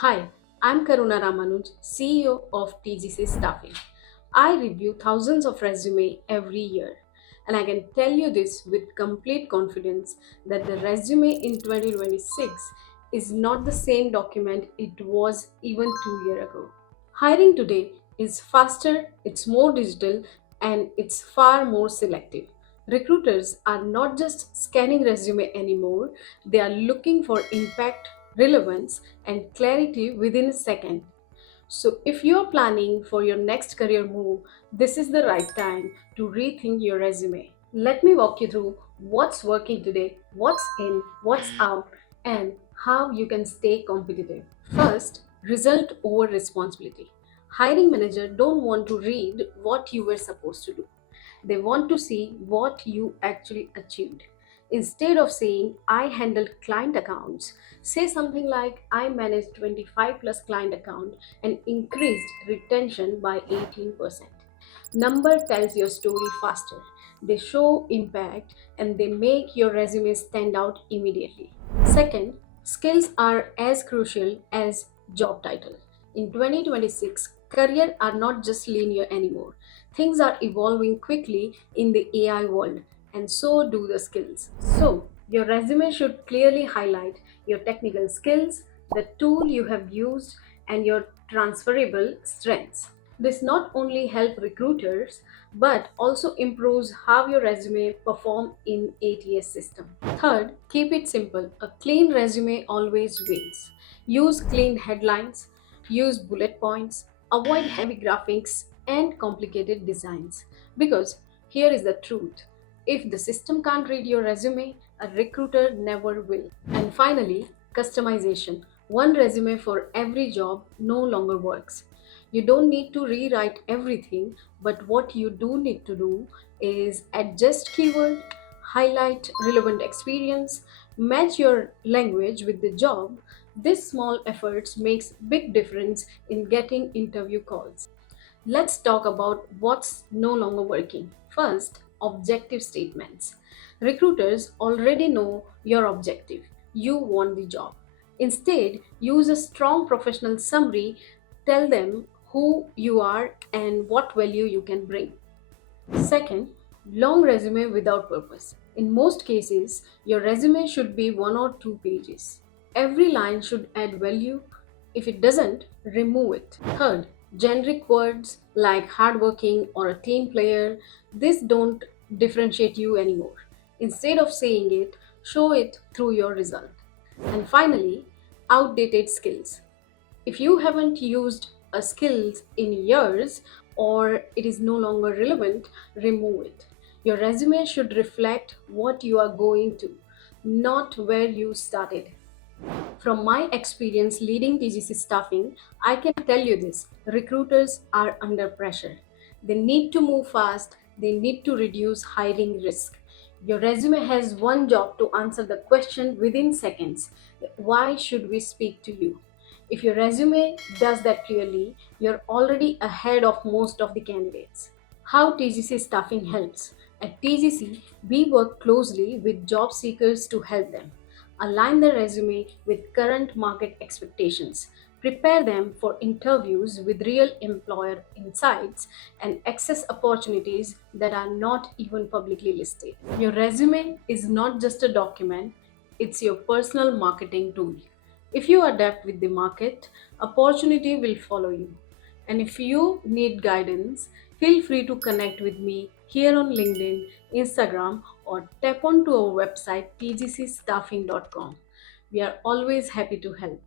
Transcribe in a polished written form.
Hi, I'm Karuna Ramanuj, CEO of TGC Staffing. I review thousands of resumes every year, and I can tell you this with complete confidence that the resume in 2026 is not the same document it was even 2 years ago. Hiring today is faster, it's more digital, and it's far more selective. Recruiters are not just scanning resume anymore, they are looking for impact, relevance, and clarity within a second. So, if you're planning for your next career move, this is the right time to rethink your resume. Let me walk you through what's working today, what's in, what's out, and how you can stay competitive. First, result over responsibility. Hiring manager don't want to read what you were supposed to do. They want to see what you actually achieved. Instead of saying, I handled client accounts, say something like, I managed 25 plus client account and increased retention by 18%. Number tells your story faster. They show impact and they make your resume stand out immediately. Second, skills are as crucial as job title. In 2026, careers are not just linear anymore. Things are evolving quickly in the AI world, and so do the skills. So, your resume should clearly highlight your technical skills, the tool you have used, and your transferable strengths. This not only helps recruiters but also improves how your resume perform in ATS system. Third, keep it simple. A clean resume always wins. Use clean headlines, use bullet points, avoid heavy graphics and complicated designs. Because here is the truth. If the system can't read your resume, a recruiter never will. And finally, customization. One resume for every job no longer works. You don't need to rewrite everything, but what you do need to do is adjust keyword, highlight relevant experience, match your language with the job. This small efforts makes big difference in getting interview calls. Let's talk about what's no longer working. First, objective statements. Recruiters already know your objective. You want the job. Instead, use a strong professional summary. Tell them who you are and what value you can bring. Second, long resume without purpose. In most cases, your resume should be 1 or 2 pages. Every line should add value. If it doesn't, remove it. Third, generic words like hardworking or a team player, this don't differentiate you anymore. Instead of saying it, show it through your result. And finally, outdated skills. If you haven't used a skills in years or it is no longer relevant, remove it. Your resume should reflect what you are going to, not where you started. From my experience leading TGC staffing, I can tell you this: recruiters are under pressure. They need to move fast, they need to reduce hiring risk. Your resume has one job to answer the question within seconds: why should we speak to you? If your resume does that clearly, you're already ahead of most of the candidates. How TGC staffing helps. At TGC, we work closely with job seekers to help them align their resume with current market expectations, prepare them for interviews with real employer insights, and access opportunities that are not even publicly listed. Your resume is not just a document, it's your personal marketing tool. If you adapt with the market, opportunity will follow you. And if you need guidance, feel free to connect with me here on LinkedIn, Instagram, or tap onto our website tgcstaffing.com. We are always happy to help.